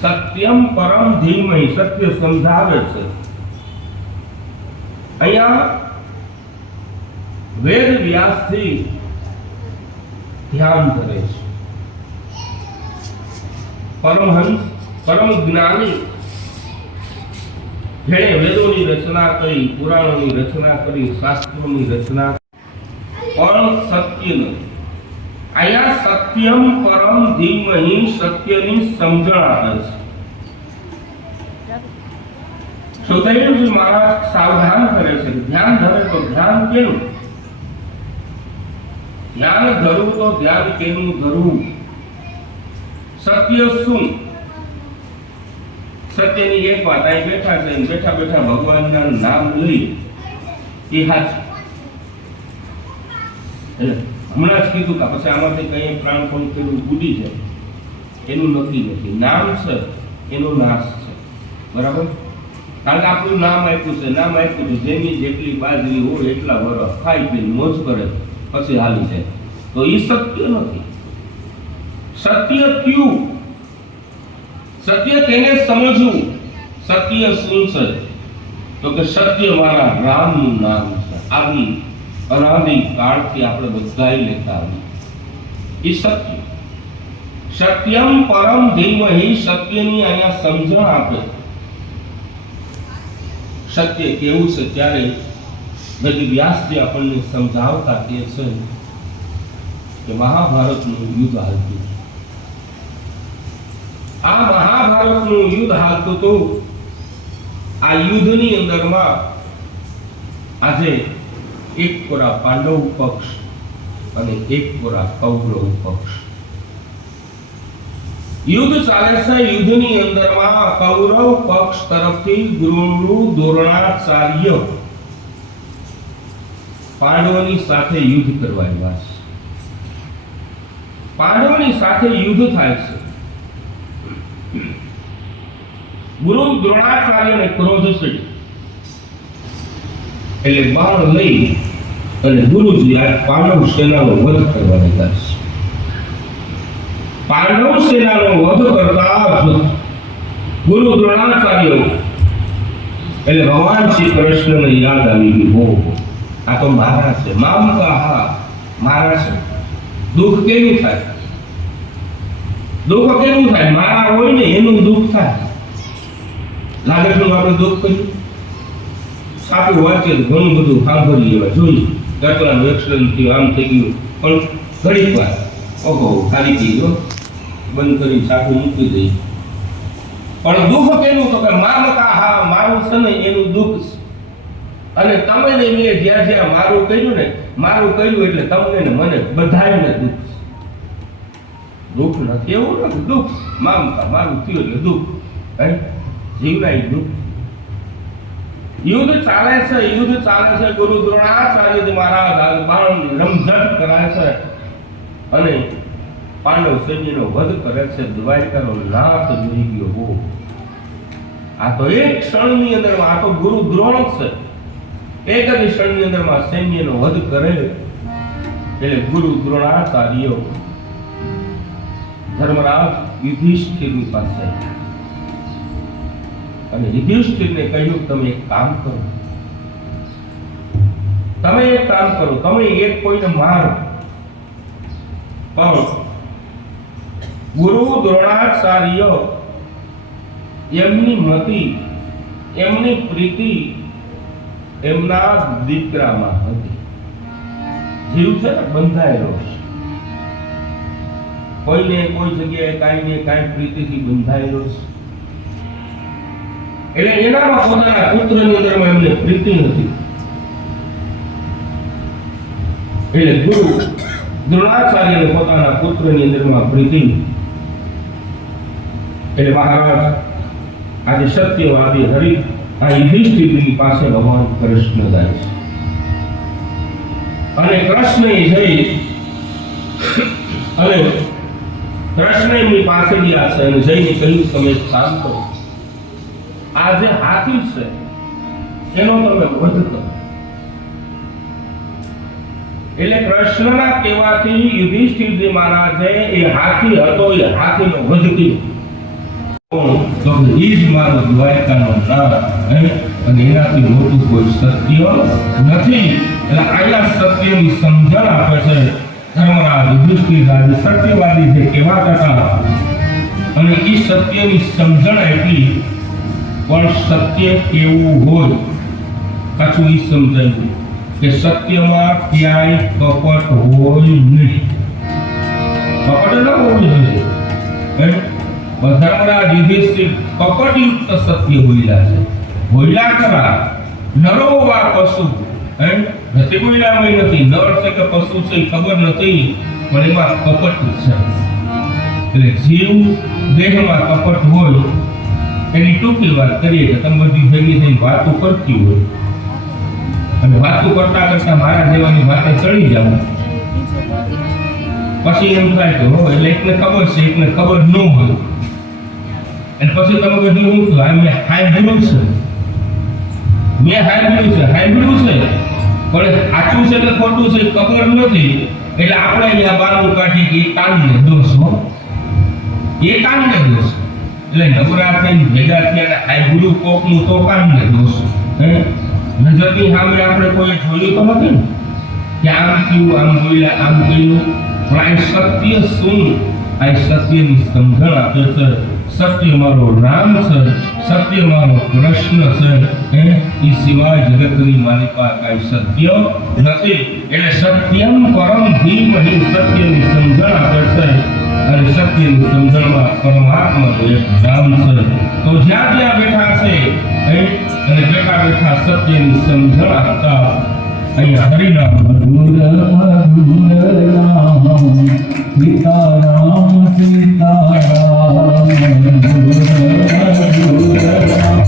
સત્યમ પરમ ધીમહિ, સત્ય સમજાવે છે. અહીંયા વેદ વ્યાસથી ધ્યાન કરે છે. પરમહંસ પરમ જ્ઞાની જેણે વેદોની રચના કરી, પુરાણોની રચના કરી, શાસ્ત્રોની રચના પણ સત્ય નથી. અહીંયા સત્યમ પરમ ધીમહિ, સત્યની સમજણ આપે છે. સુખદેવજી મહારાજ સાવધાન કરે છે. ધ્યાન ધરે તો ધ્યાન કેનું? ધ્યાન ધરવું તો ધ્યાન કેનું ધરવું? સત્ય શું? સત્યની એક વાત, અહીં બેઠા છે, બેઠા બેઠા ભગવાનના નામ લઈ એ હાચું. હમણાં જ કીધું કે પછી આમાંથી કઈ પ્રાણ પણ પેલું ઉડી જાય એનું નક્કી નથી. નામ છે એનો નાશ છે, બરાબર? કારણ કે આપણું નામ આપ્યું છે, નામ આપ્યું છે, જેની જેટલી બાજરી હોય એટલા વર્ષ ખાઈ પી મોજ કરે પછી હાલી જાય, તો એ સત્ય નથી. સત્ય ક્યું? સત્ય તેને સમજવું. સત્ય શું છે? તો કે સત્ય મારા રામનું નામ છે. આવી અનાદિ કાળથી આપણે બધાય લેતા આવી એ સત્ય. સત્યમ પરમ ધીમહિ, સત્યની અહીંયા સમજણ આપે. સત્ય કેવું છે ત્યારે વેદ વ્યાસજી આપણને સમજાવતા કહે છે કે મહાભારતનું યુદ્ધ હાલતું. આ મહાભારતનું યુદ્ધ હાલતું હતું. આ યુદ્ધની અંદરમાં આજે એક કોરા પાંડવ પક્ષ અને એક કોરા કૌરવ પક્ષ યુદ્ધ ચાલે છે. યુદ્ધની અંદરમાં કૌરવ પક્ષ તરફથી ગુરુ દ્રોણાચાર્ય પાંડવોની સાથે યુદ્ધ કરવા આવ્યા છે. પાંડવોની સાથે યુદ્ધ થાય છે. ગુરુ દ્રોણાચાર્યને ક્રોધ છે એટલે બાણ લઈ અને ગુરુજી આ પાંડવ સેનાનો વધ કરવા લાગ્યા છે. પાંડવ સેનાનો વધ કરતા ગુરુ દ્રોણાચાર્ય એટલે ભગવાન શ્રી કૃષ્ણને યાદ આવી ગયું, આ તો મારા છે. મામ કહા, મારા છે. દુઃખ કેવું થાય? દુઃખ કેવું થાય? મારા હોય ને એનું દુઃખ થાય. લાગે છે આપણે દુઃખ કર્યું, સાચું વાંચે ઘણું બધું સાંભળી લેવા જોઈએ. ગટલાનું એક્સિડન્ટ થયું, આમ થઈ ગયું, પણ ઘડીક વાર ઓહો ખાલી થઈ ગયો, બંધ કરી સાચું મૂકી દઈ. પણ દુઃખ કેનું? તો કે મામકા, હા મારું છે ને એનું દુઃખ છે. અને તમે ને મેં જ્યાં જ્યાં મારું કર્યું ને, મારું કર્યું એટલે તમને ને મને બધાયને દુઃખ છે. દુઃખ નથી એવું નથી, દુઃખ. મામકા મારું થયું એટલે દુઃખ. જીવનાય દુઃખ. યુદ્ધ ચાલે છે, યુદ્ધ ચાલે છે. ગુરુ દ્રોણાચાર્ય મહારાજ બાણ રમઝટ કરાય છે અને પાંડવ સૈન્યનો વધ કરે છે. દ્વારકાનો નાથ જોઈ ગયો. હો, આ તો એક ક્ષણની અંદર, આ તો ગુરુ દ્રોણ છે. એક જ ક્ષણની અંદરમાં સૈન્યનો વધ કરે એટલે ગુરુ દ્રોણાચાર્ય ધર્મરાજ યુધિષ્ઠિરની પાસે અને યુધિષ્ઠિરને કહ્યું તમે એક કામ કરો, તમે એક કામ કરો, તમે એક કોઈને મારો. પણ ગુરુ દ્રોણાચાર્ય એમની મતિ, એમની પ્રીતિ એમના દીકરામાં હતી. જીવ છે ને બંધાયેલો છે. કોઈને કોઈ જગ્યાએ કાંઈ ને કાંઈ પ્રીતિથી બંધાયેલો છે. એટલે એનામાં પોતાના પુત્રની અંદરમાં એમને પ્રીતિ નથી. એટલે ગુરુ દ્રોણાચાર્યને પોતાના પુત્રની અંદરમાં પ્રીતિ. એટલે મહારાજ આજે સત્યવાદી હરિ આ યુધિષ્ઠિરની પાસે ભગવાન કૃષ્ણ જાય છે અને કૃષ્ણએ જઈ અને કૃષ્ણ એમની પાસે ગયા છે અને જઈને કહ્યું તમે કામ કરો, આ જે હાથી છે એનો તમે વધ કરો. એટલે કૃષ્ણના કહેવાથી યુધિષ્ઠિરજી મહારાજે એ હાથી હતો એ હાથીનો વધ કર્યો. જ મારો દ્વારકાનો નાથ, અને એનાથી મોટું કોઈ સત્ય નથી. એટલે આયા સત્યની સમજણ આપે છે ધર્મરાજ યુધિષ્ઠિર રાજ સત્યવાદી છે કેવા હતા, અને એ સત્યની સમજણ એટલી પણ સત્ય કેવું હોય પાછું એ સમજાયું કે સત્યમાં ક્યાંય કપટ હોય નહીં. કપટ ન હોવું જોઈએ. ધર્મરાજ યુધિષ્ઠિર કપટયુક્ત સત્ય બોલ્યા ખરા. નરો વા પશુ નથી બોલ્યામાં નથી. નર છે કે પશુ છે ખબર નથી, પણ એમાં કપટ છે. એટલે જીવ દેહમાં કપટ હોય એની ટૂંકી વાત કરીએ કે તમે બધી ભેગી થઈને વાતો કરતી હોય અને વાતો કરતા કરતા મારા જેવાની વાતે ચડી જાવ, પછી એમ થાય કે હો એટલે એકને ખબર છે એકને ખબર ન હોય, અને પછી તમે બધું શું કહો મેં હાઈબ્રિડ છે પણ સાચું છે કે ખોટું છે ખબર નથી. એટલે આપણે અહીંયા બારનું કાઢી કે કાનને દોષ એ કાનને દોષ. એટલે નવરાત્રિ ભેગા થયા હાઈબ્રિડ કોકનું તો કાનને દોષ. નજરની સામે આપણે કોઈ જોયું તો નથી ને કે આમ થયું આમ બોલ્યા આમ કહ્યું, પણ આ સત્ય શું? આ સત્યની સમજણ આપે છે. સત્ય મારો રામ છે, સત્ય મારો કૃષ્ણ છે, એ સિવાય જગતની માલિકા કાંઈ સત્ય નથી. એટલે સત્યમ પરમ ધીમહિ સત્યની સમજણ આપે છે, અને સત્યની સમજણમાં પરમાત્માનું એક નામ છે. તો જ્યાં જ્યાં બેઠા છે અને બેઠા બેઠા સત્યની સમજણ આપતા અહીંયા હરિનામ મધુર મધુર નામ સીતારામ સીતારામ મધુર મધુર નામ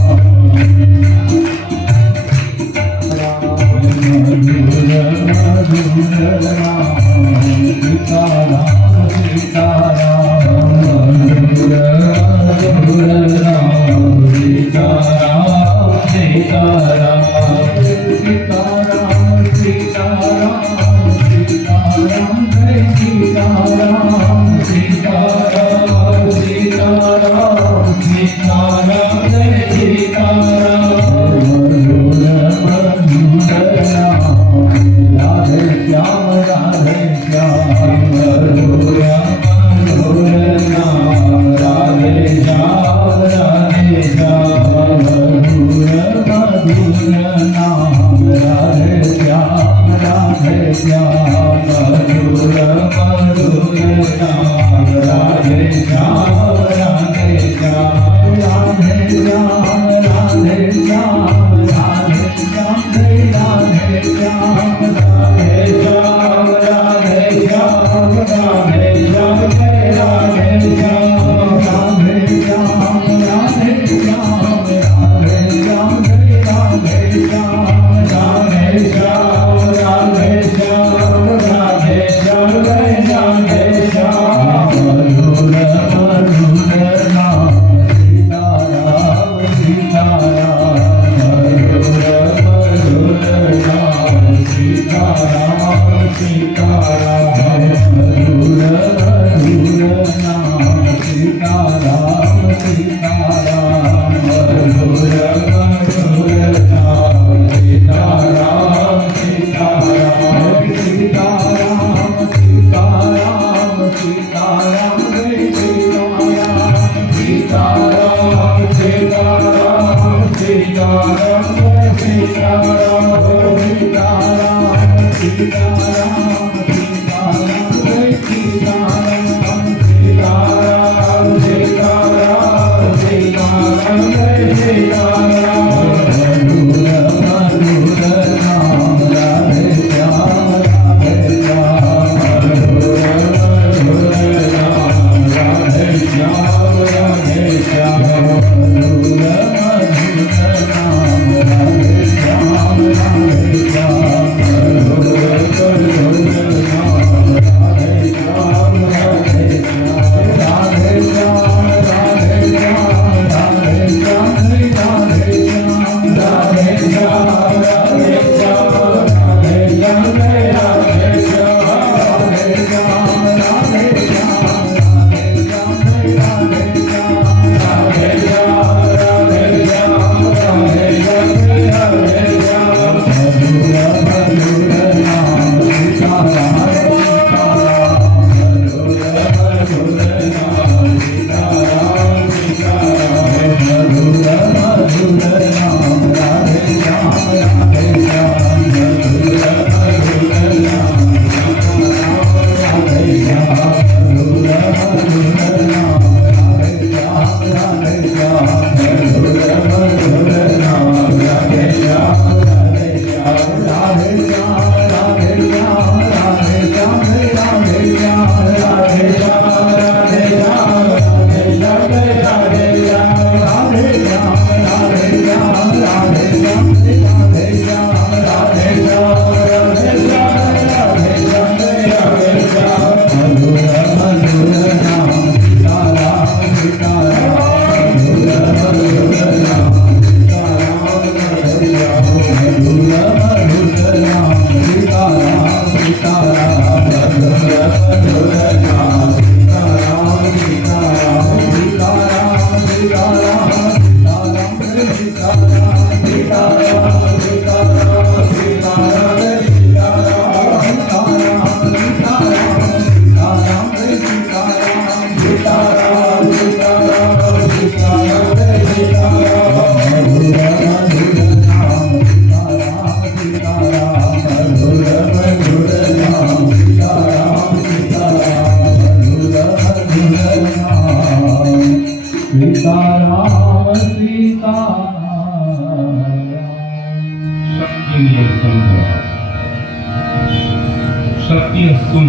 સત્ય શું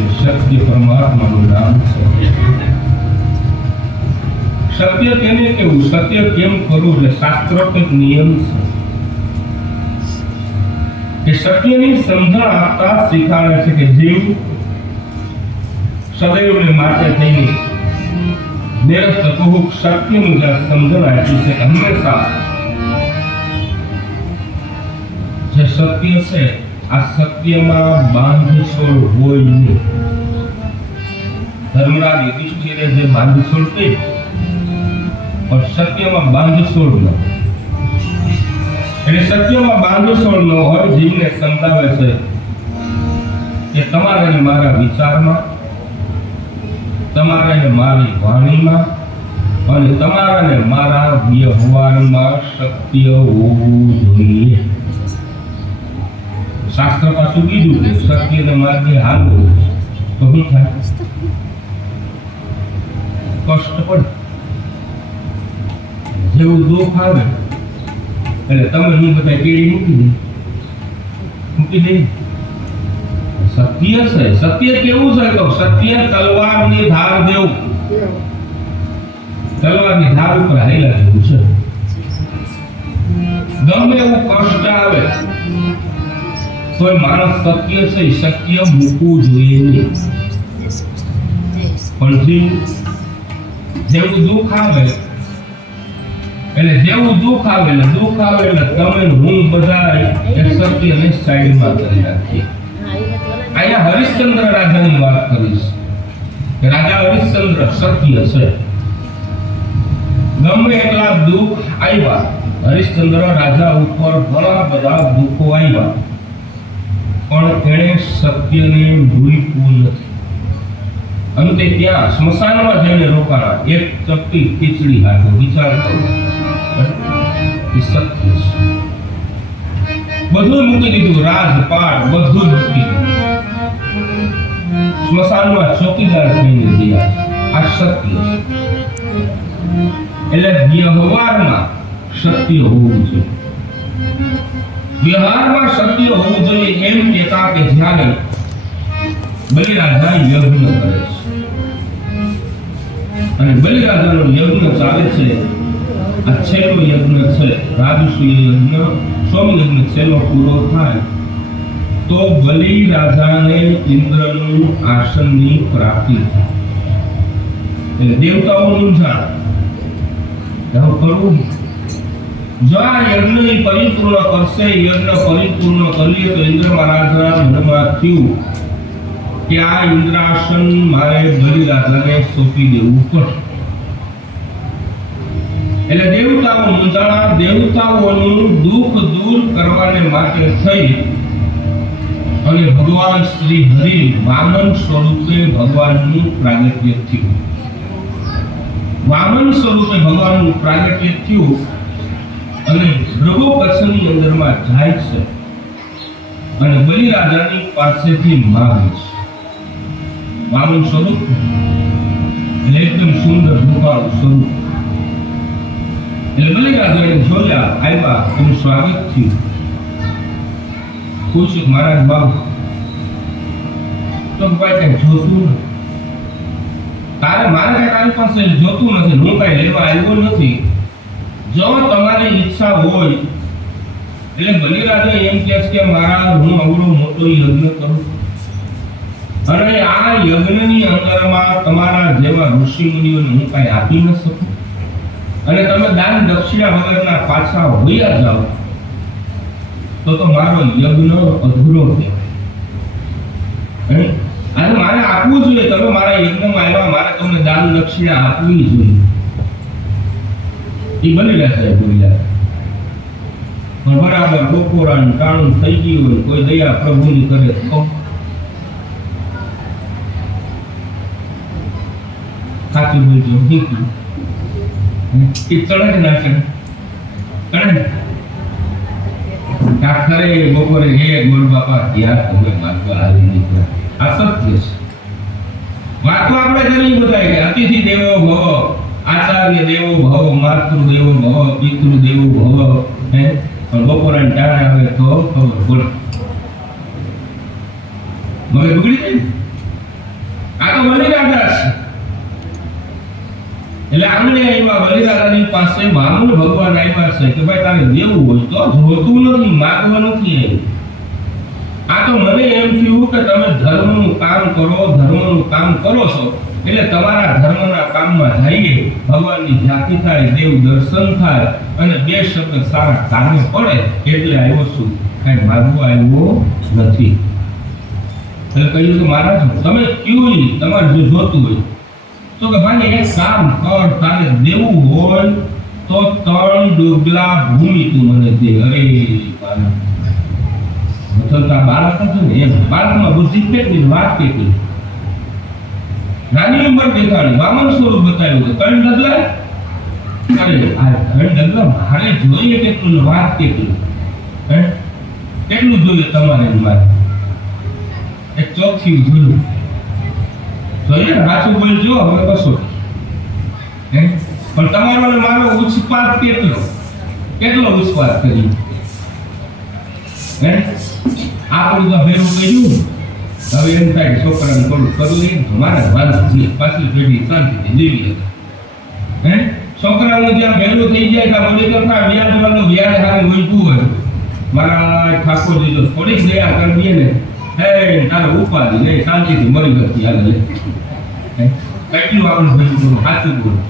એ સત્ય પરમાત્માનું નામ છે. સત્ય તેને કેવું, સત્ય કેમ કરવું એટલે શાસ્ત્રોક્ત નિયમ છે કે સત્યની સમજણ આપતા શીખવાડે છે કે જીવ સદૈવને માટે થઈને નિરસ્ત કુહુક સત્યનું જે સમજણ આપી છે હંમેશા જે સત્ય છે આ સત્યમાં બાંધછોડ હોય નહીં. ધર્મરાજ યુધિષ્ઠિરે જે બાંધછોડ કહી પણ સત્યમાં બાંધછોડ ન, એટલે સત્યમાં બાંધછોડ ન હોય. જીવને સમજાવે છે કે તમારે ને મારા વિચારમાં, તમારે ને મારી વાણીમાં અને તમારા ને મારા વ્યવહારમાં સત્ય હોવું જોઈએ. શાસ્ત્ર પાછું કીધું કે સત્યને માર્ગે હાલવું તો શું થાય? કષ્ટ પડે. જેવું દુઃખ આવે એટલે તમે હું બધા કેળી મૂકી દે. સત્ય છે. સત્ય કેવું છે તો સત્ય તલવારની ધાર જેવું, તલવારની ધાર ઉપર હાઈલા જેવું છે. ગમે એવું કષ્ટ આવે તો માણસ સત્ય છે સત્ય મૂકવું જોઈએ નહીં. પણ જેવું દુઃખ આવે એટલે તમે હું બધા એ સત્યને સાઈડમાં કરી નાખીએ. અહીંયા હરિશ્ચંદ્ર રાજાની વાત કરીશ કે રાજા હરિશ્ચંદ્ર સત્ય છે. ગમે એટલા દુઃખ આવ્યા, હરિશ્ચંદ્ર રાજા ઉપર ઘણા બધા દુઃખો આવ્યા પણ તેણે સત્યને ભૂલ્યું નથી. અંતે ત્યાં સ્મશાનમાં જઈને રોકાણા. એક ચપટી ખીચડી હાથો. વિચાર કરો, એ સત્ય છે. બધું મૂકી દીધું, રાજપાટ બધું મૂકી દીધું. સ્મશાનમાં ચોકીદાર થઈને ગયા. આ સત્ય છે. એટલે વ્યવહારમાં સત્ય હોવું જોઈએ. વ્યવહારમાં સત્ય હોવું જોઈએ. એમ કહેતા કે જ્યારે બલિરાજા યજ્ઞ કરે છે અને બલિરાજાનો યજ્ઞ ચાલે છે, આ છેલ્લો યજ્ઞ છે, રાજસૂય યજ્ઞ, સોમ યજ્ઞ છેલ્લો પૂરો થાય તો બલિરાજાને ઇન્દ્રનું આસનની પ્રાપ્તિ થાય. એટલે દેવતાઓ મૂંઝાણ કરવું. જો આ યજ્ઞ પરિપૂર્ણ કરશે, યજ્ઞ પરિપૂર્ણ કરીએ તો ઇન્દ્ર મહારાજના મનમાં થયું કે આ ઇન્દ્રાસન મારે બલિરાજાને સોંપી દેવું પડશે. એટલે દેવતાઓ મૂંઝાણા. દેવતાઓનું દુઃખ દૂર કરવાને માટે થઈ અને ભગવાન શ્રી હરિ વામન સ્વરૂપે ભગવાનનું પ્રાગટ્ય થયું. વામન સ્વરૂપે ભગવાનનું પ્રાગટ્ય થયું અને ભૃગુ કચ્છની અંદરમાં જાય છે અને બલિરાજાની પાસેથી માંગે છે. વામન સ્વરૂપ એટલે એકદમ સુંદર રૂપાળું સ્વરૂપ. એટલે બલિરાજાને જોયા, આવ્યા, એનું સ્વાગત થયું. પૂછ્યું મહારાજ બાબુ તો ભાઈ કઈ જોતું નથી, તારે મારે કઈ તારી પાસે જોતું નથી, હું કઈ લેવા આવ્યો નથી. જો તમારી ઈચ્છા હોય એટલે બલિરાજા એમ કહે કે મારા હું અવળો મોટો યજ્ઞ કરું અને આ યજ્ઞની અંદરમાં તમારા જેવા ઋષિ મુનિઓને હું કઈ આપી ન શકું અને તમે દાન દક્ષિણા વગરના પાછા વયા જાઓ તો મારો યજ્ઞ અધૂરો કહેવાય. અને મારે આપવું જોઈએ, તમે મારા યજ્ઞમાં આવ્યા, મારે તમને દાન દક્ષિણા આપવી જોઈએ. એ બની રહેશે બોલ્યા. પણ બરાબર બપોરા ટાણું થઈ ગયું હોય, કોઈ દયા પ્રભુની કરે તો સાચું બોલજો. એ ચડે ના ચડે આખરે બપોરે હે ગોળ બાપા ત્યાં તમે માગવા આવી નીકળ્યા. આ સત્ય છે. વાતો આપણે કરી બધાય કે અતિથિ દેવો ભવ, આચાર્ય દેવો ભવ, માતૃ દેવો ભવ, પિતૃ દેવો ભવ. પણ બપોરા ટાણે આવે તો ખબર પડે. મગજ બગડી જાય. આ તો બલિરાજા છે. એટલે આમને આવ્યા બલિરાજાની પાસે વામન ભગવાન આવ્યા છે કે ભાઈ તારે દેવું હોય તો જોતું નથી, માગવા નથી આવ્યું. આ તો મને એમ થયું કે તમે ધર્મનું કામ કરો છો એટલે તમારા ધર્મના કામમાં જઈએ, ભગવાનની ઝાંખી થાય, દેવ દર્શન થાય અને બે શબ્દ સારા કામે પડે એટલે આવ્યો છું, કઈ માગવા આવ્યો નથી. એટલે કહ્યું કે મહારાજ તમે કયું તમારે જો જોતું હોય તો કે ભાઈ એક કામ કર, તારે દેવું હોય તો 3 ડોગલા ભૂમિ તું મને દે. અરે મતલબ બાળક છે ને, એમ બાળકમાં બુદ્ધિ કેટલી, વાત કેટલી, નાની ઉંમર દેખાડી, વામન સ્વરૂપ બતાવ્યું. 3 ડગલા, અરે આ 3 ડગલા મારે જોઈએ કેટલું, વાત કેટલી, કેટલું જોઈએ તમારે મારે? એક ચોથી જોયું જોઈએ ને, સાચું બોલજો. હવે કશો પણ તમારો ને મારો ઉચ્ચપાત કેટલો ઉચ્ચપાત કરી. આપણું તો ભેરું કર્યું. હવે એમ થાય છોકરાને થોડું કરવું એ મારા વાંધો પાછી પેઢી શાંતિથી જીવી હતી. છોકરાનું જ્યાં ભેરું થઈ જાય ત્યાં બોલી કરતા વ્યાજ વાળું વ્યાજ સારું વહીતું હોય. મારા ઠાકોરજી જો થોડીક દયા કરી દે ને, હે તારે ઉપાધિ નહીં, શાંતિથી મરી ગઈ હાલ. કેટલું આપણું ભેરું કરું, સાચું બોલું.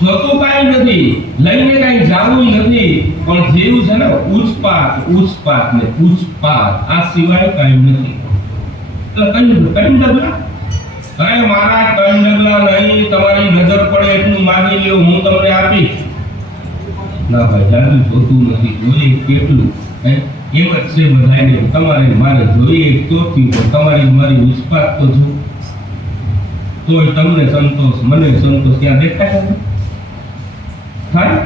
જોતું કાંઈ નથી, લઈને કાંઈ જાવું નથી, પણ જેવું છે ને ઉચ્ચપાત ને ઉચ્ચપાત, આ સિવાય કાંઈ નથી. એટલે કઈ ડગલા? અરે મારા 3 ડગલા નહીં, તમારી નજર પડે એટલું માગી લ્યો, હું તમને આપીશ. ના ભાઈ, જાજુ જોતું નથી, જોઈએ કેટલું. એમ જ છે બધાને, તમારે મારે જોઈએ ચોથી, પણ તમારી મારી ઉચ્ચપાત તો જો, તોય તમને સંતોષ, મને સંતોષ ક્યાં દેખાય થાય?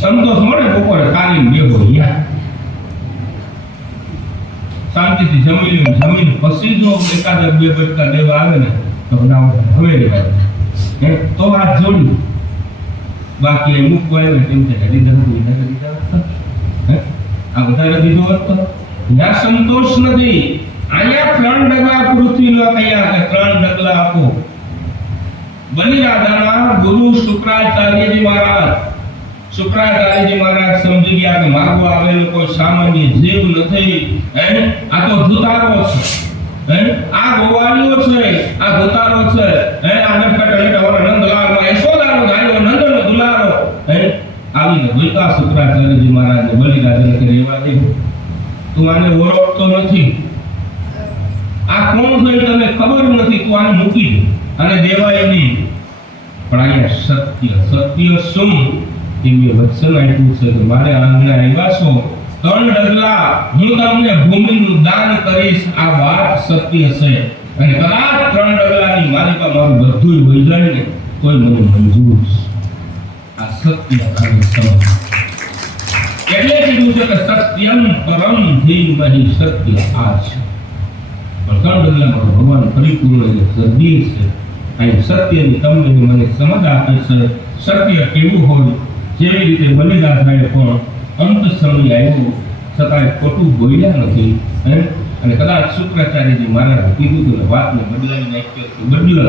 સંતોષ મળે બપોરે કાઢીને બેહો યા, શાંતિથી જમીન પછી જો એકાદ 2 બટકા દેવા આવે ને તો હવે તો હાથ જોડ્યું. બાકી એ મૂકવા આવે તેમ છે આ વધારે દીધો હોત તો ત્યાં સંતોષ નથી. અહીંયા 3 ડગલા પૃથ્વીનો તૈયાર છે, 3 ડગલા આપો. બલિરાજાના ગુરુ શુક્રાચાર્યજી મહારાજ સમજી ગયા કે માગવા આવેલો કોઈ સામાન્ય જીવ નથી. આ તો ધુતારો છે, આ ગોવાળીઓ છે, આ ધુતારો છે. આ નટખટ નંદલાલમાં યશોદાનો ગાયો, નંદનો દુલારો. આવીને બોલતા શુક્રાચાર્યજી મહારાજને બલિરાજાને કે રહેવા દે, તું આને ઓળખતો નથી, આ કોણ છે તને ખબર નથી, તું આને મૂકી દે અને દેવાય નહીં. પણ અહીંયા સત્ય શું એવી વચન આપ્યું છે કે મારે આંગણે આવ્યા છો, 3 ડગલા હું તમને ભૂમિનું દાન કરીશ. આ વાત સત્ય છે અને કદાચ 3 ડગલાની મારી પાસે મારું બધું વહી જાય ને તોય મને મંજૂર છે. આ સત્ય અને સમજ એટલે કીધું છે કે સત્યમ પરમ ધીમહિ, સત્ય આ છે. પણ 3 ડગલામાં ભગવાન પરિપૂર્ણ જગદીશ છે. અહીં સત્યની તમને મને સમજ આપે છે. સત્ય કેવું હોય, જેવી રીતે બલિરાજાએ પણ અંત સમય આવ્યો છતાંય ખોટું બોલ્યા નથી. અને કદાચ શુક્રાચાર્યજી મહારાજે કીધું હતું વાતને બદલાવી નાખ્યો, બદલ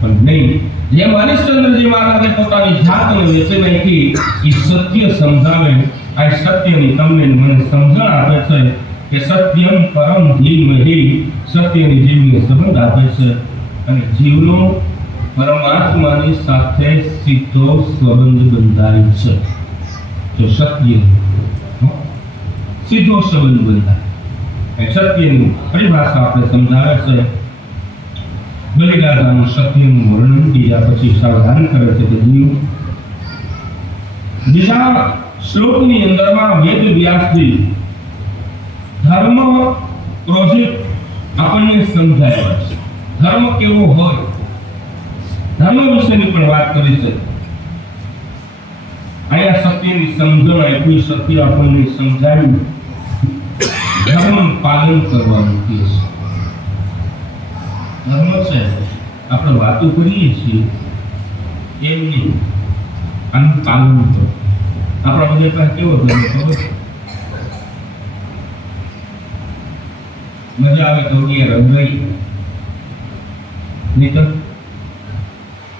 પણ નહીં. જેમ હરિશ્ચંદ્રજી મહારાજે પોતાની જાતને વેચી નાખી, એ સત્ય સમજાવે. આ સત્યની તમને મને સમજણ આપે છે કે સત્યમ પરમ ધીમહિ, સત્યની જીવને સંબંધ આપે છે અને જીવનો પરમાત્માની સાથે સીધો સંબંધ બંધાય છે. જો સત્ય સીધો સંબંધ બંધાય, સત્યની પરિભાષા આપણે સમજાવે છે બલિદાતાનું સત્યનું વર્ણન બીજા પછી સાવધાન કરે છે કે જીવ બીજા શ્લોકની અંદરમાં વેદ વ્યાસજી ધર્મ પ્રોજેક્ટ આપણને સમજાવ્યા છે. ધર્મ કેવો હોય, ધર્મ વિશેની પણ વાત કરી છે. અહીંયા સત્યની સમજણ આપી, સત્ય આપણને સમજાવ્યું, ધર્મ પાલન કરવાનું કહે છે. ધર્મ છે આપણે વાતો કરીએ છીએ એમ નહીં, આનું પાલન કરો. આપણા બધા પાસે કેવો ધર્મ ખબર? મજા આવે તો રંગાઈ નહીં તો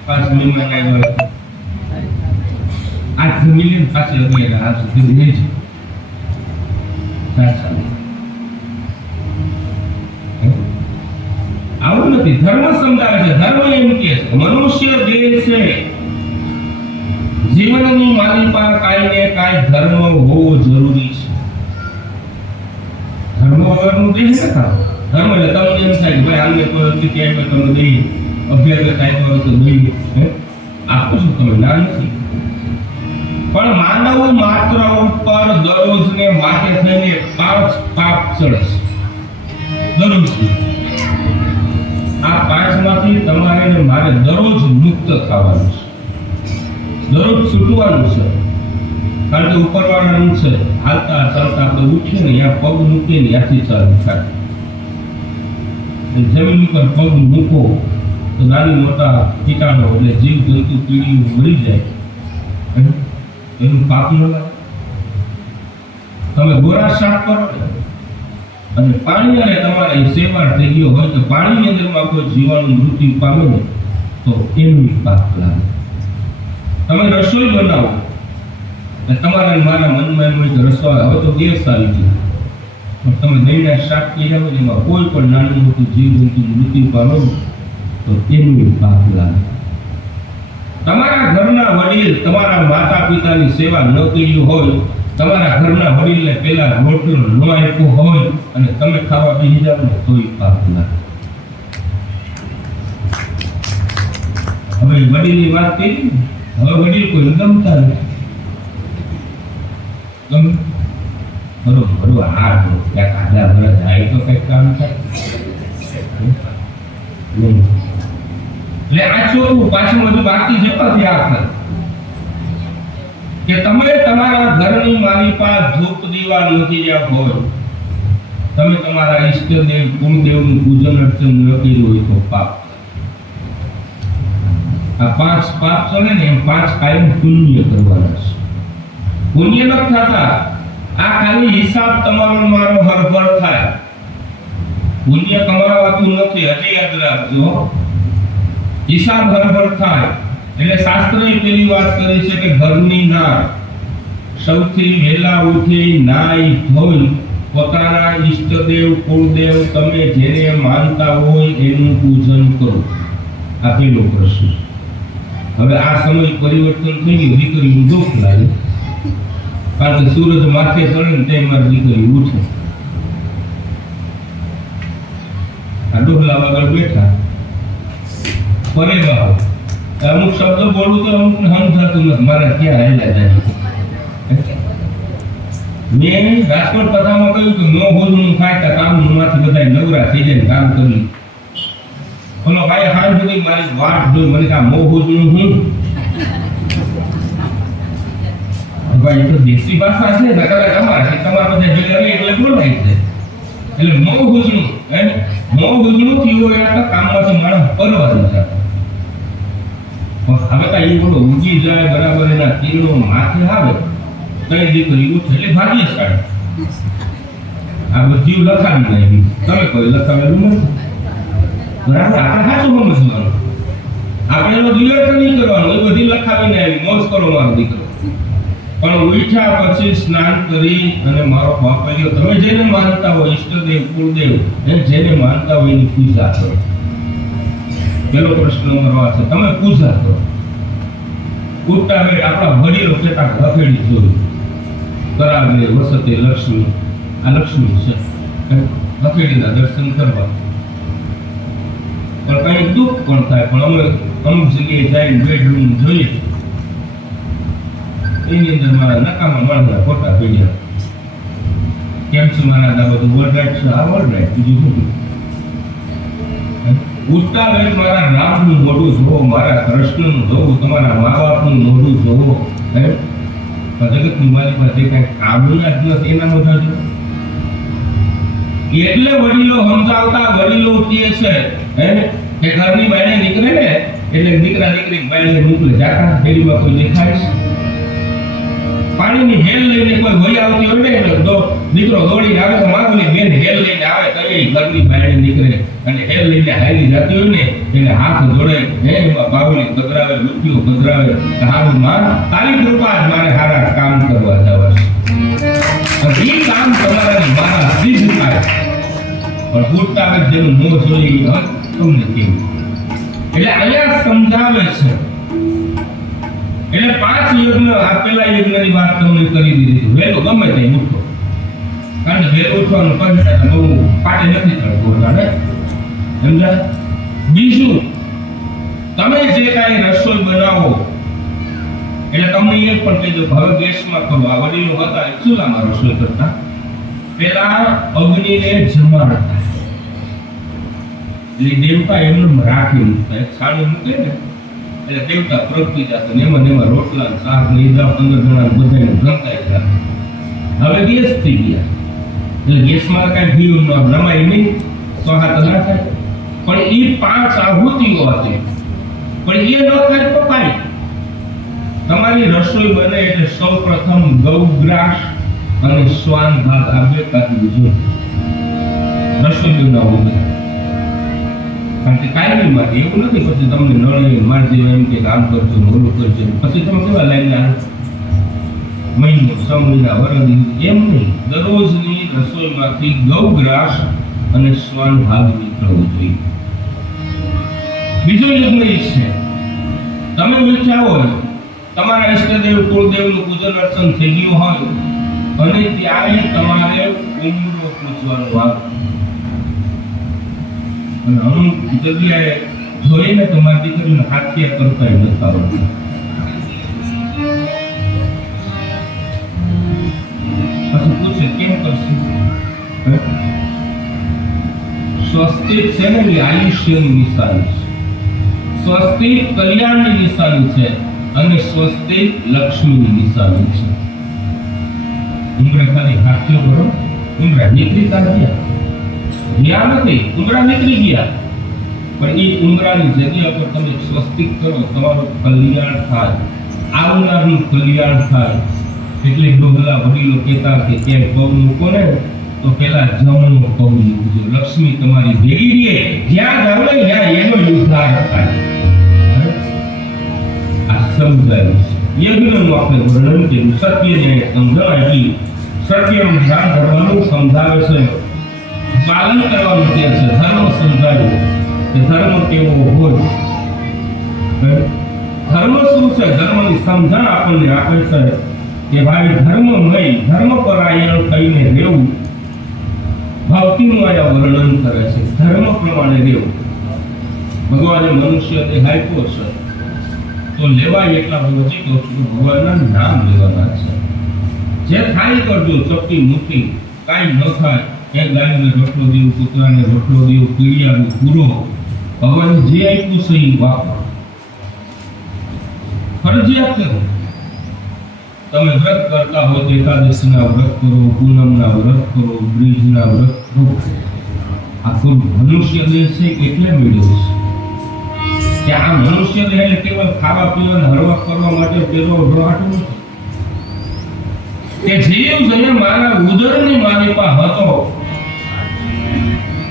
5 મહિના આવ્યા આ મિલિયન પાસે અગિયાર આ સુધી રહે છે. આવું નથી. ધર્મ સમજાવે છે. ધર્મ એમ કે છે મનુષ્ય જે છે જીવનની માલિકા કાંઈ ને કાંઈ ધર્મ હોવો જરૂરી છે. ધર્મ વગરનું દેહ ન થાય. ધર્મ એટલે તમને એમ થાય કે ભાઈ આમને કોઈ સ્થિતિ આવી તમને દઈએ, અભ્યાસ થાય તો દઈએ, આપું છું તમે ના નથી. પણ માનવ માત્ર ઉપર દરરોજને માટે થઈને 5 પાપ ચડે છે દરરોજ. આ 5 માંથી તમારે ને મારે દરરોજ મુક્ત થવાનું છે, દરરોજ છૂટવાનું છે. કારણ કે ઉપરવાળાનું છે હાલતા ચાલતા આપણે ઉઠીએ ને ત્યાં પગ મૂકીએ ને ત્યાંથી ચાલુ થાય. જમીન ઉપર પગ મૂકો તો નાની મોટા કીટાણુ એટલે જીવ જંતુ કીડીઓ મરી જાય. એનું પાપ ન લાગે. તમે ગોરા સાફ કરો અને પાણી અને તમારે સેવાળ થઈ ગયો હોય તો પાણીની અંદરમાં કોઈ જીવાણુ મૃત્યુ પામે ને તો એનું પાપ લાગે. તમે રસોઈ બનાવો અને તમારા મારા મનમાં એમ હોય કે રસોઈ હવે તો ગેસ આવી ગયો, પણ તમે દહીંના શાક કર્યા હોય એમાં કોઈ પણ નાનું મોટું જીવજંતુ મૃત્યુ પામે તો એનું પાપ લાગે. તમારા ઘરના વડીલ તમારા માતા પિતાની સેવા ન કરી હોય, તમારા ઘરના વડીલને પહેલા રોટલો ન આપ્યો હોય અને તમે ખાવા બેસી જાવ ને તોય પાપ લાગે. હવે વડીલની વાત કરી, હવે વડીલ કોઈ ગમતા નથી. બરોબર હાર ક્યાંક આધા વર્ષ જાય તો કઈક કામ થાય. એટલે આ ચોરું પાછું બધું બાકી છે. પછી આ કે તમે તમારા ઘરની માલિકા ધૂપ દીવા નથી જ્યાં હોય, તમે તમારા ઈષ્ટદેવ કુળદેવનું પૂજન અર્ચન ન કર્યું હોય તો પાપ. આ 5 પાપ છે ને એમ 5 કાયમ પુણ્ય કરવાના છે. પુણ્ય ન થતા આ ખાલી હિસાબ તમારો મારો હરભર થાય. પુણ્ય કમાવાતું નથી, હજી યાદ રાખજો. હિસાબ હરભર થાય એટલે શાસ્ત્રએ પેલી વાત કરી છે કે ઘરની નાર સૌથી વહેલા ઉઠી નાઈ ધોઈ પોતાના ઈષ્ટદેવ કુળદેવ તમે જેને માનતા હોય એનું પૂજન કરો. આ પેલો પ્રશ્ન. હવે આ સમય પરિવર્તન થઈ ગયું, દીકરીનું દુઃખ લાગે. કારણ કે સૂરજ માથે ચડે ને તે મારી દીકરી ઉઠે. આ ડોહલા વગર બેઠા ફરે ગયો. અમુક શબ્દ બોલું તો અમુક સમજાતું નથી, મારે ક્યાં હેલા જાય. મેં રાજકોટ કથામાં કહ્યું કે નો હોજનું ખાય તો કામ માંથી બધા નવરા થઈ જાય કામ કરી. ઓલો ભાઈ હાથ સુધી મારી વાટ જોઈ મને કે આ મો હોજનું હું ભાઈ તો દેશી ભાષા છે ને કદાચ અમારા તમારા બધા જગ્યાએ એટલે બોલાય છે. એટલે મો હોજનું મો હોજનું થયું હોય એટલે કામમાંથી માણસ પરવાનું છે. હવે કાંઈ બોલો ઉગી જાય બરાબર એના કિરણો માથે આવે કઈ દીકરી ઉઠે એટલે ભાગ્યશાળી. આ બધી લખાવી નાખી. તમે કોઈ લખાવેલું નથી બરાબર. આપણે સાચું સમજવાનું, આપણે એનો દિલટ નહીં કરવાનું. એ બધી લખાવીને આવી મોજ કરો મારો દીકરો. પણ ઉઠ્યા પછી સ્નાન કરી અને મારો બાપા તમે જેને માનતા હોય ઈષ્ટદેવ કુળદેવ જેને માનતા હોય એની પૂજા કરો. પેલો પ્રશ્ન મારો આ છે, તમે પૂજા કરો. ઉઠતા વેળ આપણા વડીલો કહેતા હથેળી જોઈ કરાવે વસતે લક્ષ્મી. આ લક્ષ્મી છે, હથેળીના દર્શન કરવા. પણ કંઈ દુઃખ પણ થાય. પણ અમે અમુક જગ્યાએ જઈને બેડરૂમ જોઈએ, એની અંદર મારા નકામા માણસના ફોટા પડ્યા. કેમ છે મારા દા બધું ઓલરાઈટ છે? આ ઓલરાઈટ, બીજું શું? ઉઠતા વેળ મારા રામનું મોઢું જોવો, મારા કૃષ્ણનું જોવું, તમારા મા બાપનું મોઢું જોવો. જગતની મારી પાસે કઈ કામના જ નથી, એના મોઢા જો. એટલે વડીલો સમજાવતા, વડીલો કહે છે કે ઘરની બાયણે નીકળે ને એટલે દીકરા દીકરી બાયણે મોકલે, જાતા ફેરીમાં કોઈ દેખાય છે? પાણીની હેલ લઈને કોઈ વહી આવતી હોય ને એટલે દીકરો દોડીને આવે તો માગલી બેન હેલ લઈને આવે તો એ ઘરની બાયણે નીકળે. અને હેલ લઈને હાલી જતી હોય ને એટલે હાથ જોડે, એમાં બાવલી ગગરાવે, રૂપિયો ગગરાવે, હારું માં તારી કૃપા જ મારે સારા કામ કરવા જવા છે. એ કામ તમારાની મારા સિદ્ધ થાય. પણ ઉઠતા આવે જેનું મોહ જોઈ તમને કેવું. એટલે અહીંયા સમજાવે છે. એટલે 5 યજ્ઞ, આપેલા યજ્ઞની વાત તમને કરી દીધી. વહેલો ગમે તે ઉઠો, કારણ કે વહેલો ઉઠવાનું પંચાયત બહુ પાટે નથી ચડતું ને, સમજાય? બીજું, તમે જે કાંઈ રસોઈ બનાવો એટલે તમને એ પણ કહી દો, હવે ગેસમાં કરો. આ વડીલો હતા ચૂલામાં રસોઈ કરતા, પેલા અગ્નિને જમાડતા. એટલે દેવતા એમને રાખી મૂકતા, એક સાડી મૂકે ને એટલે દેવતા પ્રગટી જતા, ને એમાં રોટલા શાક ને 15 જણા બધાને ગમતા હતા. હવે ગેસ થઈ ગયા એટલે ગેસમાં કઈ ઘી રમાય નહીં, સ્વાહા ના થાય. પણ એ 5 આહુતિઓ હતી, પણ એ ન થાય તો પાણી. તમારી રસોઈ બને એટલે સૌપ્રથમ ગૌગ્રાસ અને શ્વાન ભાગ આ બે કાઢી દીધું રસોઈ બનાવવું બને. કારણ કે કાયમી માટે એવું નથી પછી તમને નળે મારી દેવા એમ કે કામ કરજો, ઓલું કરજો, પછી તમે કેવા લાગ્યા મહિનો 6 મહિના વરસ એમ નહીં. દરરોજની રસોઈમાંથી ગૌગ્રાસ અને શ્વાન ભાગ નીકળવો જોઈએ. બીજો યજ્ઞ છે, તમે વિચારો હોય તમારા ઈષ્ટદેવ કુળદેવનું પૂજન અર્ચન થઈ ગયું હોય અને ત્યારે તમારે ઉમરો પૂછવાનું આવે. અને અમુક જગ્યાએ જોઈને તમારી દીકરીને હાથિયા કરતા નથી આવડતું. પછી પૂછે કેમ કરશું? સ્વસ્તિક છે ને એ આયુષ્યની નિશાની છે, સ્વસ્તિક કલ્યાણની નિશાની છે અને સ્વસ્તિક લક્ષ્મીની નિશાની છે. ઉમરા ખાલી હાથીઓ કરો, ઉમરા નીકળી ગયા નથી, ઉમરા નીકળી ગયા, પણ એ ઉમરાની જગ્યા પર તમે સ્વસ્તિક કરો, તમારું કલ્યાણ થાય, આવનારનું કલ્યાણ થાય. એટલે ડોગલા વડીલો કહેતા કે ક્યાંય પગ મૂકો ને તો પેલા જમણો પગ મૂકજો, લક્ષ્મી તમારી ભેગી રહે, જ્યાં જાવ ને ત્યાં એનો ઉદ્ધાર થાય. આ સમજાયું છે. યજ્ઞનું આપણે વર્ણન કર્યું, સત્યને સમજાવવા એટલી સત્યનું ધ્યાન કરવાનું સમજાવે છે, પાલન કરવાનું કહે છે, ધર્મ સમજાવ્યો કે ધર્મ કેવો હોય. ધર્મ શું છે? ધર્મની સમજણ આપણને આપે છે કે ભાઈ ધર્મમય, ધર્મપરાયણ થઈને રહેવું. ભક્તિનું આયા વર્ણન કરે છે, ધર્મ પ્રમાણે રહેવું. ભગવાને મનુષ્ય દેહ આપ્યો છે તો લેવાય એટલા હજી કહું છું, ભગવાનના નામ લેવાના છે. જે થાય કરજો, ચપટી મૂકી, કાંઈ ન થાય એક ગાયને રોટલો દેવું, કૂતરાને રોટલો દેવું, કીડિયાનું પૂરો, ભગવાન જે આપ્યું છે એ વાપરો. ફરજિયાત કરો. તમે વ્રત કરતા હો તો એકાદશીના વ્રત કરો, પૂનમના વ્રત કરો, બ્રિજના વ્રત કરો. આખું મનુષ્ય દેહ છે એટલે મેળવ્યો છે કે આ મનુષ્ય દેહ કેવળ ખાવા પીવા હરવા કરવા માટે પેલો રોહાટું નથી. કે જીવ જઈને મારા ઉદરની માલિપા હતો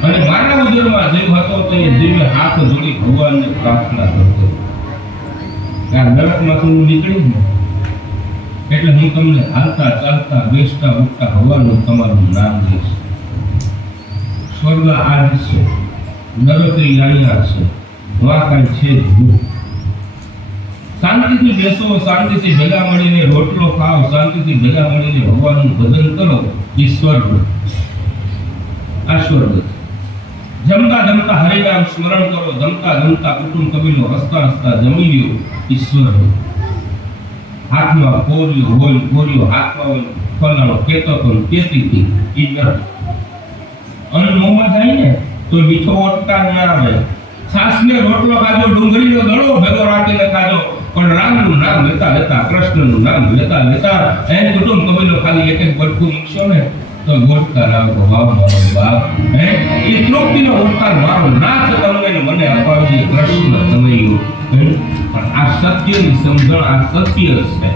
અને મારા ઉદરમાં જીવ હતો તો એ જીવે હાથ જોડી ભગવાનને પ્રાર્થના કરતો. આ નરકમાંથી હું નીકળી ગયો એટલે હું તમને હાલતા ચાલતા બેસતા ઉઠતા હવાનું તમારું નામ દઈશ. સ્વર્ગ આજ છે, નરક અહીંયા છે, વાકાય છે જ નહીં. શાંતિથી બેસો, શાંતિથી ભેગા મળીને રોટલો ખાઓ, શાંતિથી ભેગા મળીને ભગવાનનું ભજન કરો. ઈશ્વર આ સ્વર્ગ છે. જમતા જમતા હરિનામ સ્મરણ કરો, જમતા જમતા કુટુંબ કબીલો હસતા હસતા જમી લ્યો ઈશ્વર. હાથમાં કોરિયો હોય, કોરિયો હાથમાં હોય, ફલાણો કેતો તો કેતી ઈ કરે. અન્ન મોંમાં જાય ને તો મીઠો ઓટકાર ના આવે. સાસને રોટલો ખાજો, ડુંગળીનો દડો ભેગો રાખીને ખાજો, પણ રામનું નામ લેતા લેતા, કૃષ્ણનું નામ લેતા લેતા એને કુટુંબ કબીલો ખાલી એક એક બટકું મૂકશો ને તો ગોટતા આવે તો વાવ મારો બાપ. એ તૃપ્તિનો ઓટકાર મારો નાથ તમને મને અપાવજે કૃષ્ણ તનયું. પણ આ સત્યની સમજણ, આ સત્ય છે.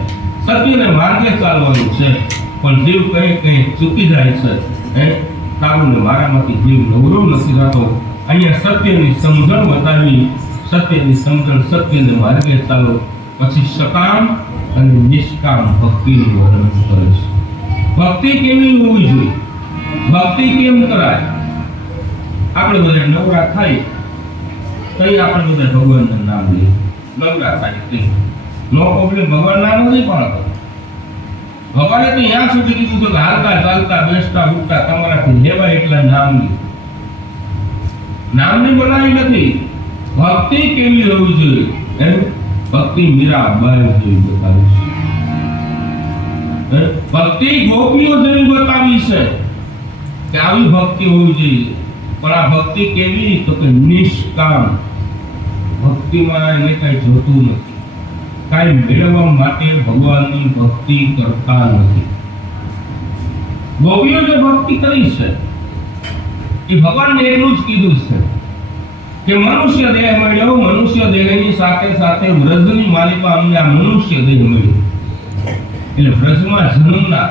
સત્યને માર્ગે ચાલવાનું છે, પણ જીવ કઈ ચૂકી જાય છે. તારું ને મારામાંથી જીવ નવરો નથી થતો. અહીંયા સત્યની સમજણ બતાવી, સત્યની સમજણ, સત્યને માર્ગે ચાલો, પછી સકામ અને નિષ્કામ ભક્તિનું વર્ણન કરે છે. ભક્તિ કેવી હોવી જોઈએ, ભક્તિ કેમ કરાય? આપણે બધા નવરા થાય તઈ આપણે બધા ભગવાનનું નામ લઈએ. નવરા થાય તે નો પ્રોબ્લેમ, ભગવાન નામ નથી પાડતો. ભગવાને તો ત્યાં સુધી કીધું કે હાલતા ચાલતા બેસતા ઉઠતા તમારાથી લેવા એટલા નામ લે. નામની બનાવી નથી. ભક્તિ કેવી હોવી જોઈએ એમ ભક્તિ મીરાબાઈ જેવી બતાવી છે. ભક્તિ ગોપીઓ જેવી બતાવી છે કે આવી ભક્તિ હોવી જોઈએ. પણ આ ભક્તિ કેવી? તો કે નિષ્કામ. ભક્તિમાં એને કઈ જોતું નથી, કઈ મેળવવા માટે ભગવાનની ભક્તિ કરતા નથી. ગોપીઓ જે ભક્તિ કરી છે એ ભગવાનને એટલું જ કીધું છે કે મનુષ્ય દેહ મળ્યો, મનુષ્ય દેહની સાથે સાથે વ્રજની માલિકા અમને આ મનુષ્ય દેહ મળ્યો. એટલે વ્રજમાં જન્મના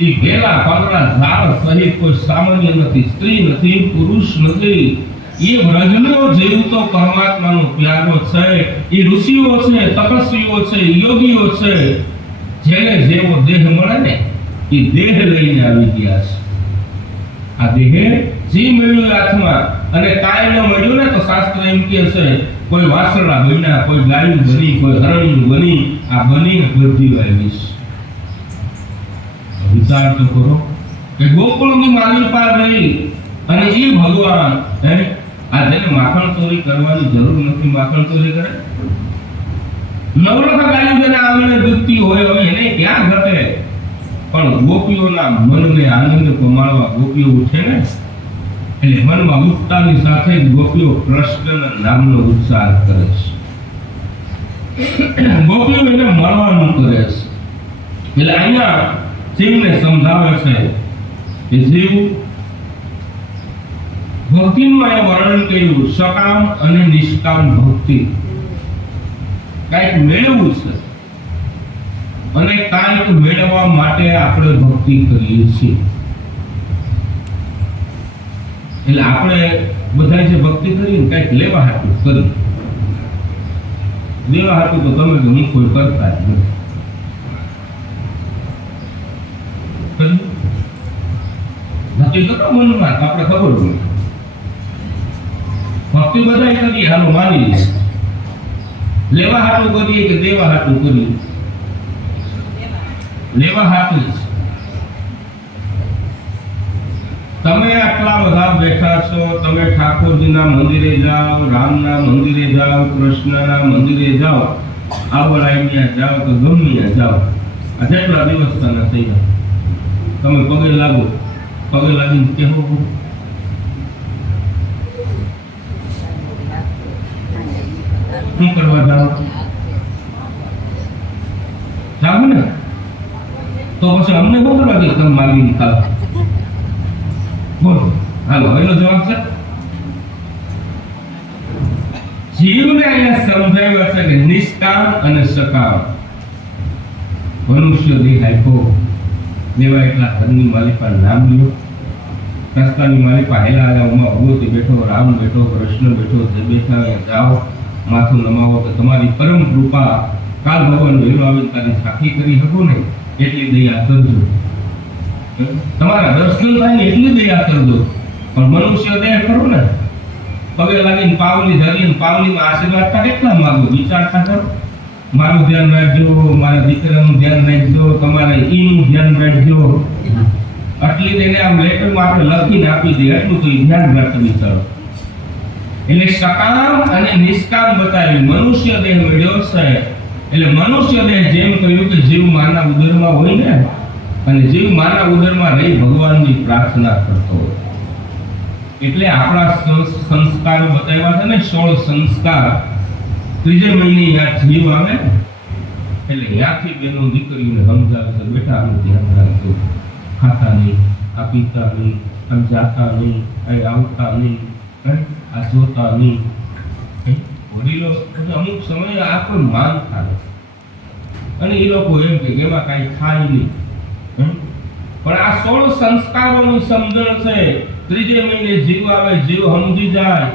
એ વેલા પાંદડા ઝાડ સહિત કોઈ સામાન્ય નથી, સ્ત્રી નથી, પુરુષ નથી. એ વ્રજનો જીવતો પરમાત્માનો પ્યારો છે. એ ઋષિઓ છે, તપસ્વીઓ છે, યોગીઓ છે. જેને જેવો દેહ મળે ને એ દેહ લઈને આવી ગયા છે. આ દેહ જે મળ્યું હાથમાં, અને કાંઈ ન મળ્યું ને તો શાસ્ત્ર એમ કહે છે કોઈ વાસણા બન્યા, કોઈ ગાયું બની, કોઈ હરણ્યું બની. આ બનીને બધી આવી છે. વિચાર તો કરો કે ગોકુળની માલિકા રહી અને એ ભગવાન આ જેને માખણ ચોરી કરવાની જરૂર નથી, માખણ ચોરી કરે. નવલખા ગાયું જેને આવીને દુખતી હોય હવે એને ક્યાં ઘટે? પણ ગોપીઓના મનને આનંદ પમાડવા ગોપીઓ ઉઠે ને, એટલે મનમાં ઉઠતાની સાથે જ ગોપીઓ કૃષ્ણના નામનો ઉચ્ચાર કરે છે. ગોપીઓ એને મળવાનું કરે છે. એટલે અહીંયા જીવને સમજાવે છે કે જીવ ભક્તિનું અહીંયા વર્ણન કર્યું, સકામ અને નિષ્કામ ભક્તિ. કાંઈક મેળવવું છે અને કાંઈક મેળવવા માટે આપણે ભક્તિ કરીએ છીએ. એટલે આપણે બધા જે ભક્તિ કરીએ કાંઈક લેવા હાટું કરી, લેવા હાટું તો તમે હું કોઈ કરતા જ નથી. ભક્તિ કરો મનમાં આપણે ખબર હોય. ભક્તિ બધા કરીએ હાલો માની લે, લેવા હાટું કરીએ કે દેવા હાટું કરીએ? લેવા હાટું. તમે આટલા બધા બેઠા છો, તમે ઠાકોરજીના મંદિરે જાઓ, રામના મંદિરે જાઓ, કૃષ્ણના મંદિરે જાઓ, આવડાઈયા જાઓ તો ગમે જાઓ, આ જેટલા દિવસ તને થઈ જાય તમે પગે લાગો, પગે લાગીને કહેવો શું કરવા જાઓ? જાઓ ને તો પછી અમને શું કરવા દે? તમે માગી નીકાળો. બોલો હાલો એનો જવાબ છે. જીવને અહીંયા સમજાવ્યો છે કે નિષ્કામ અને સકામ. મનુષ્ય દેહ આપ્યો, દેવા એટલા ધનની માલિકા નામ લ્યો. રસ્તાની માલિકા હેલા આવ્યા, ઉમા ભગવતી બેઠો, રામ બેઠો, કૃષ્ણ બેઠો, જે બેઠા જાઓ, માથું નમાવો કે તમારી પરમ કૃપા કાલ ભગવાન વહેલો આવીને તારી સાખી કરી શકો ને એટલી દયા કરજો. તમારા દર્શન થાય ને એટલી દયા કરજો. પણ મનુષ્ય દેહ કરો ને, પગે લાગીને પાવલી ધરીને પાવલીમાં આશીર્વાદ કેટલા માંગો? વિચારતા કરો. મારું ધ્યાન રાખજો, મારા દીકરાનું ધ્યાન રાખજો, તમારે ઈનું ધ્યાન રાખજો. આટલી તેને આમ લેટરમાં આપણે લખીને આપી દઈએ એટલું તો ઈ ધ્યાન રાખવી ચાલો. એટલે સકામ અને નિષ્કામ બતાવ્યું. મનુષ્ય દેહ મળ્યો છે એટલે મનુષ્ય દેહ જેમ કહ્યું કે જીવ માના ઉદરમાં હોય ને, અને જીવ માના ઉદરમાં રહી ભગવાનની પ્રાર્થના કરતો હોય. એટલે આપણા સંસ્કારો બતાવ્યા છે ને, 16 સંસ્કાર. ત્રીજે મહિને યા જીવ આવે એટલે ત્યાંથી બેનો દીકરીઓને સમજાવે છે, બેટા આનું ધ્યાન રાખજો, ખાતા નહીં, આ પીતા નહીં, આમ જાતા નહીં, અહીં આવતા નહીં, આ જોતા નહીં. વડીલો અમુક સમયે આ પણ માંગ થાય અને એ લોકો એમ કે એમાં કાંઈ થાય નહીં. પણ આ 16 સંસ્કારોની સમજણ છે. ત્રીજે મહિને જીવ આવે, જીવ સમજી જાય,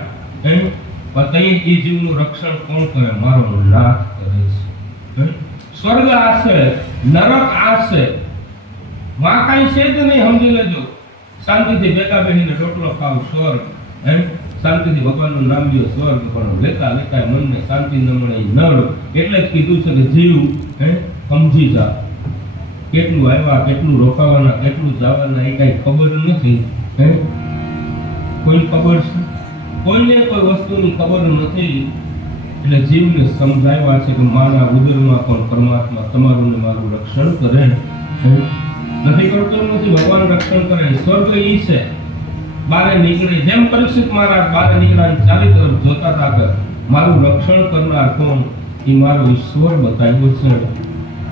પણ એ જીવનું રક્ષણ કોણ કરે? મારો નાથ કરે છે. સ્વર્ગ આ છે, નરક આ છે. માં કાંઈ છે જ નહીં, સમજી લેજો. શાંતિથી બેઠા બેસીને રોટલો ખાવ સ્વર્ગ, શાંતિથી ભગવાનનું નામ લ્યો સ્વર્ગ. પણ લેતા લેતા મનને શાંતિ ન મળે નળ. એટલે જ કીધું છે કે જીવ સમજી જા. કેટલું આવ્યા, કેટલું રોકાવાના, કેટલું જવાના, એ કાંઈ ખબર નથી. કોઈ ખબર છે? કોઈને કોઈ વસ્તુની ખબર નથી. એટલે જીવને સમજાવ્યા છે કે માના ઉદરમાં પણ પરમાત્મા તમારું ને મારું રક્ષણ કરે. નથી કરતો નથી, ભગવાન રક્ષણ કરે. સ્વર્ગ ઈ છે. બારે નીકળે, જેમ પરીક્ષિત મહારાજ બારે નીકળ્યા ચારી તરફ જોતા હતા કે મારું રક્ષણ કરનાર કોણ? એ મારો ઈશ્વર બતાવ્યો છે.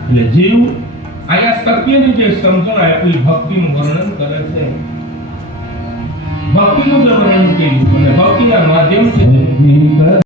એટલે જીવ અહીંયા સત્યની જે સમજણ આપી, ભક્તિનું વર્ણન કરે છે. ભક્તિનું જે વર્ણન કર્યું અને ભક્તિના માધ્યમથી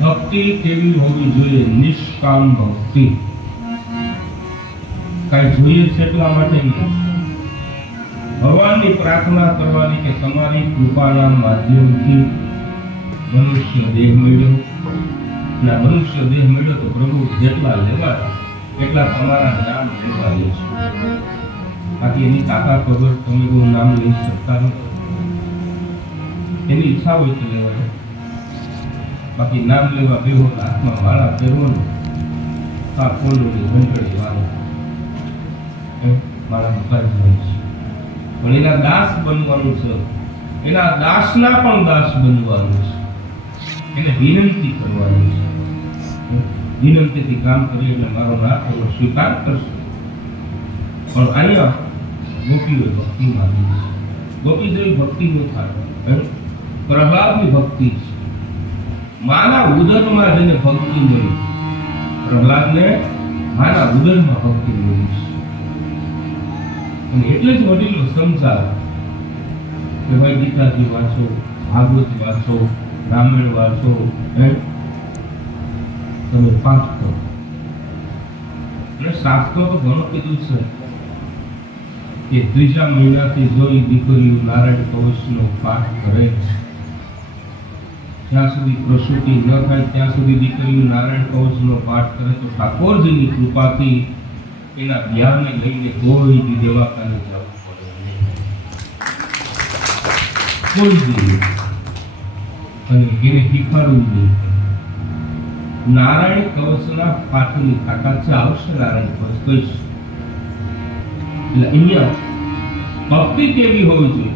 ભક્તિ કેવી હોવી જોઈએ? નિષ્કામ ભક્તિ. કઈ જોઈએ છે એટલા માટે નહીં, ભગવાનની પ્રાર્થના કરવાની કે તમારી કૃપાના માધ્યમથી મનુષ્ય દેહ મળ્યો, ના મનુષ્ય દેહ મળ્યો તો પ્રભુ જેટલા લેવા એટલા તમારા નામ લેવા લે છે. બાકી એની તાકાત વગર તમે કોઈ નામ લઈ શકતા નથી. એની ઈચ્છા હોય તો લેવાય, બાકી નામ લેવા બેહો હાથમાં વાળા પહેરવાનું આ કોલોની ઘંટડી વાળો મારા મુખારી છે. પણ એના દાસ બનવાનું છે, એના દાસના પણ દાસ બનવાનું છે, એને વિનંતી કરવાની છે. વિનંતીથી કામ કરીએ એટલે મારો નાથ એનો સ્વીકાર કરશે. પણ અહીંયા ગોપીઓએ ભક્તિ માગી છે. ગોપી જેવી ભક્તિ ન થાય, પ્રહલાદની ભક્તિ છે. માના ઉદરમાં જેને ભક્તિ મળી, પ્રહલાદને માના ઉદરમાં ભક્તિ મળી છે. અને એટલે જ વડીલો સમજાવે કે ભાઈ ગીતાજી વાંચો, ભાગવત વાંચો, રામાયણ વાંચો, તમે પાઠ કરો. અને શાસ્ત્રો તો ઘણું કીધું છે કે ત્રીજા મહિનાથી જોઈ દીકરીઓ નારાયણ કવચનો પાઠ કરે છે. જ્યાં સુધી પ્રસૂતિ ન થાય ત્યાં સુધી દીકરીઓ નારાયણ કવચનો પાઠ કરે તો ઠાકોરજીની કૃપાથી એના જ્ઞાનને લઈને કોઈ બી દેવાકાને જવું પડે નહીં. કોઈ બી અને એને શીખવાડવું નહીં. નારાયણ કવચના પાઠની તાકાત છે. આવશે નારાયણ કવચ કહીશ. એટલે અહીંયા ભક્તિ કેવી હોવી જોઈએ?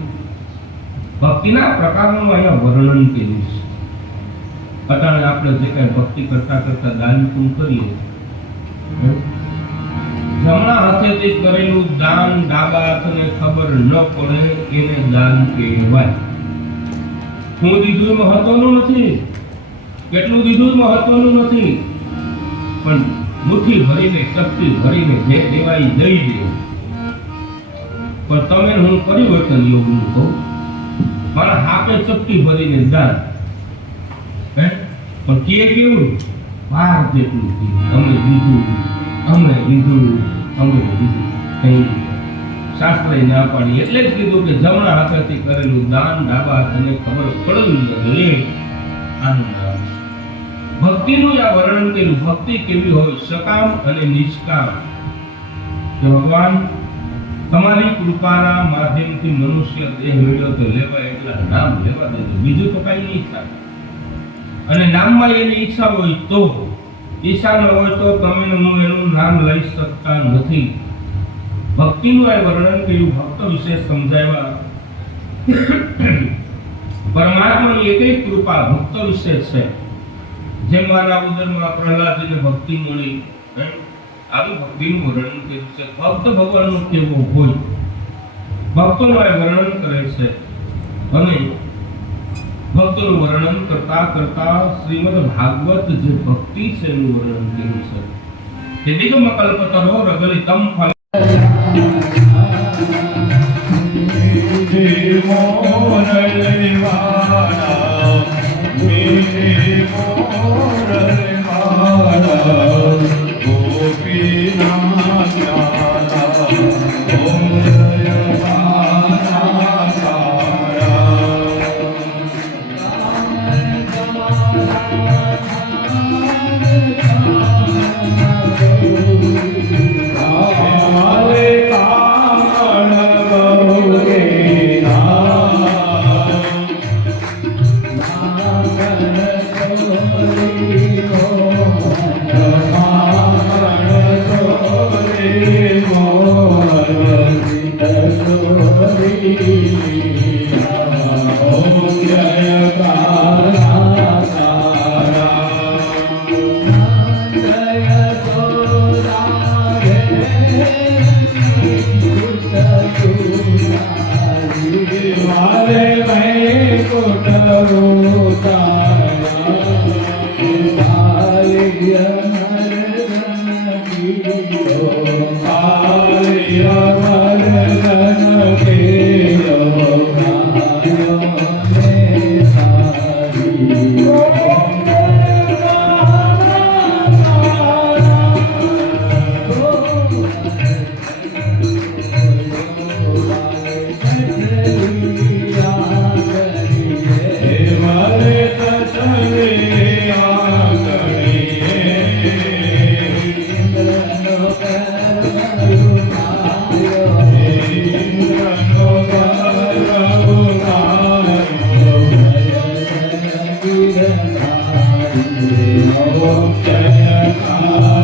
ભક્તિના પ્રકારનું અહીંયા વર્ણન કર્યું છે. અટાણે આપણે જે કઈ ભક્તિ કરતા કરતા દાન પૂન કરીએ, જમણા હાથેથી કરેલું દાન ડાબા હાથને ખબર ન પડે એને દાન કહેવાય. હું દીધું મહત્વનું નથી, કેટલું દીધું મહત્વનું નથી, પણ મુઠ્ઠી ભરીને શક્તિ ભરીને જે દેવાય દઈ દે. પણ તમે હું પરિવર્તન યોગનું કહું, મારા હાથે ચપટી ભરીને દાન, પણ કે કેવું વાર જેટલું અમે લીધું, અમે લીધું, અમે લીધું. કઈ શાસ્ત્રએ ના પાડી. એટલે જ કીધું કે જમણા હાથેથી કરેલું દાન ડાબા હાથને ખબર પડવું જોઈએ. ભક્તિનું આ વર્ણન કર્યું. ભક્તિ કેવી હોય? સકામ અને નિષ્કામ. કે ભગવાન તમારી કૃપાના માધ્યમથી મનુષ્ય દેહ મળ્યો તો લેવા એટલા નામ લેવા દેજો, બીજું તો કઈ નહીં થાય. અને નામમાં એની ઈચ્છા હોય તો, ઈચ્છા ન હોય તો તમે હું એનું નામ લઈ શકતા નથી. ભક્તિનું આ વર્ણન કર્યું, ભક્ત વિશે સમજાવ્યા. પરમાત્માની એકઈ કૃપા ભક્ત વિશે છે. જેમ મારા ઉદરમાં પ્રહલાદજીને ભક્તિ મળી, આવી ભક્તિનું વર્ણન કર્યું છે. ભક્ત ભગવાનનું કેવું હોય, ભક્તોનું આ વર્ણન કરે છે. અને ભક્તોનું વર્ણન કરતા કરતા શ્રીમદ ભાગવત જે ભક્તિ છે એનું વર્ણન કર્યું છે. કે નિગમ કલ્પતરો રગલિતમ ફલ મોરલવાના મેરે Jaya